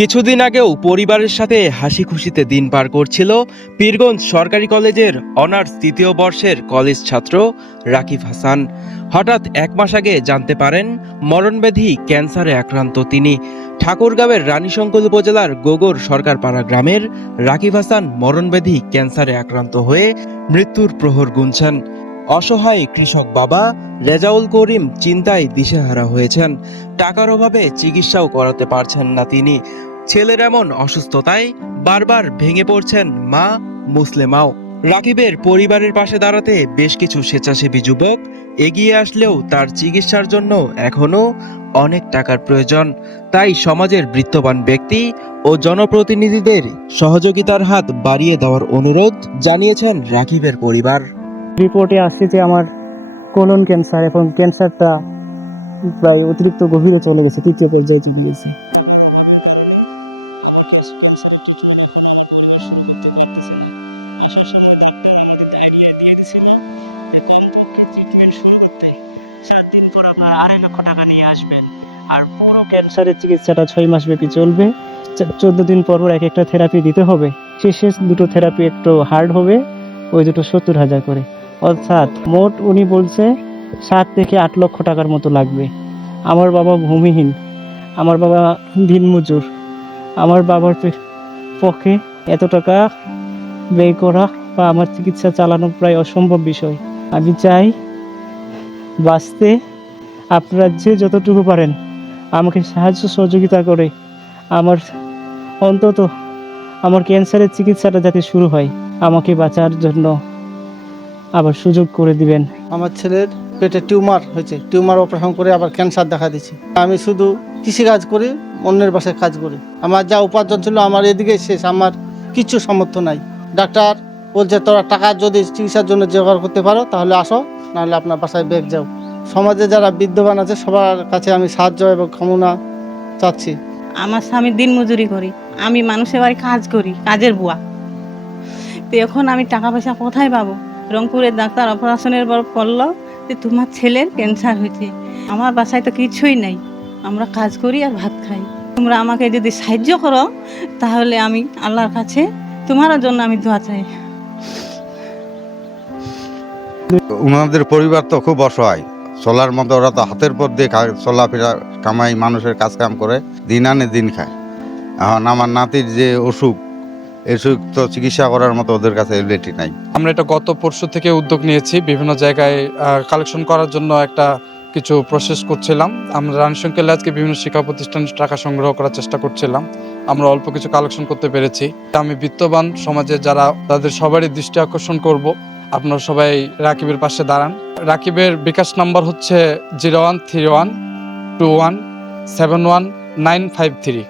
কিছুদিন আগেও পরিবারের সাথে হাসি খুশিতে দিন পার করছিল পীরগঞ্জ সরকারি কলেজের অনার্স তৃতীয় বর্ষের কলেজ ছাত্র রাকিব হাসান। হঠাৎ এক মাস আগে জানতে পারেন, মরণব্যাধি ক্যান্সারে আক্রান্ত তিনি। ঠাকুরগাঁওয়ের রানীশঙ্কল উপজেলার গোগর সরকারপাড়া গ্রামের রাকিব হাসান মরণব্যাধি ক্যান্সারে আক্রান্ত হয়ে মৃত্যুর প্রহর গুনছেন। অসহায় কৃষক বাবা রেজাউল করিম চিন্তায় দিশেহারা হয়েছেন। টাকার অভাবে চিকিৎসাও করাতে পারছেন না তিনি। ছেলের এমন অসুস্থতায় বারবার ভেঙে পড়ছেন মা মুসলেমাও। রাকিবের পরিবারের পাশে দাঁড়াতে বেশ কিছু স্বেচ্ছাসেবী যুবক এগিয়ে আসলেও তার চিকিৎসার জন্য এখনও অনেক টাকার প্রয়োজন। তাই সমাজের বৃত্তবান ব্যক্তি ও জনপ্রতিনিধিদের সহযোগিতার হাত বাড়িয়ে দেওয়ার অনুরোধ জানিয়েছেন রাকিবের পরিবার। রিপোর্টে আসছে যে আমার কোলন ক্যান্সার এবং ক্যান্সারটা প্রায় অতিরিক্ত গভীরে চলে গেছে, তৃতীয় পর্যায়ে চলে গেছে। চোদ্দ দিন থেরাপি সাত থেকে আট লক্ষ টাকার মতো লাগবে। আমার বাবা ভূমিহীন। আমার বাবা দিনমজুর। আমার বাবার পক্ষে এত টাকা ব্যয় করা বা আমার চিকিৎসা চালানো প্রায় অসম্ভব বিষয়। আমি চাই বাঁচতে আপনারা যে যতটুকু পারেন, আমাকে সাহায্য সহযোগিতা করে। আমার অন্তত আমার ক্যান্সারের চিকিৎসাটা যাতে শুরু হয়, আমাকে বাঁচার জন্য আবার সুযোগ করে দিবেন। আমার ছেলের পেটে টিউমার হয়েছে, টিউমার অপারেশন করে আবার ক্যান্সার দেখা দিচ্ছে আমি শুধু কৃষিকাজ করি, অন্যের বাসায় কাজ করি। আমার যা উপার্জন ছিল আমার এদিকে শেষ, আমার কিচ্ছু সামর্থ্য নাই। ডাক্তার বলছে, তোরা টাকা যদি চিকিৎসার জন্য জোগাড় করতে পারো, তাহলে আসো, নাহলে আপনার বাসায় ব্যাগ যাও। সমাজে যারা বিদ্যমান আছে, সবার কাছে আমি সাহায্য এবং কামনা চাচ্ছি। আমার স্বামী দিন মজুরি করি, আমি মানুষের বাড়ি কাজ করি, কাজের বুয়া। তো এখন আমি টাকা পয়সা কোথায় পাবো? রংপুরের ডাক্তার অপারেশনের পর বলল যে, তোমার ছেলের ক্যান্সার হয়েছে। আমার বাসায় তো কিছুই নাই। আমরা কাজ করি আর ভাত খাই। তোমরা আমাকে যদি সাহায্য করো, তাহলে আমি আল্লাহর কাছে তোমার জন্য আমি দোয়া চাই। ওনাদের পরিবার তো খুব অসহায়। চলার মতো ওরা তো হাতের পর দিয়ে চলাফেরা কামাই মানুষের কাজ কাম করে, দিন আনে দিন খায়। এখন আমার নাতির যে অসুখ অসুখ তো চিকিৎসা করার মতো ওদের কাছে এবিলিটি নাই। আমরা এটা গত পরশু থেকে উদ্যোগ নিয়েছি, বিভিন্ন জায়গায় কালেকশন করার জন্য একটা কিছু প্রসেস করছিলাম। আমরা রানসংখ্যা আজকে বিভিন্ন শিক্ষা প্রতিষ্ঠানে টাকা সংগ্রহ করার চেষ্টা করছিলাম। আমরা অল্প কিছু কালেকশন করতে পেরেছি। আমি বিত্তবান সমাজে যারা, তাদের সবারই দৃষ্টি আকর্ষণ করব। আপনারা সবাই রাকিবের পাশে দাঁড়ান। রাকিবের বিকাশ নাম্বার হচ্ছে zero one three one two one seven one nine five three.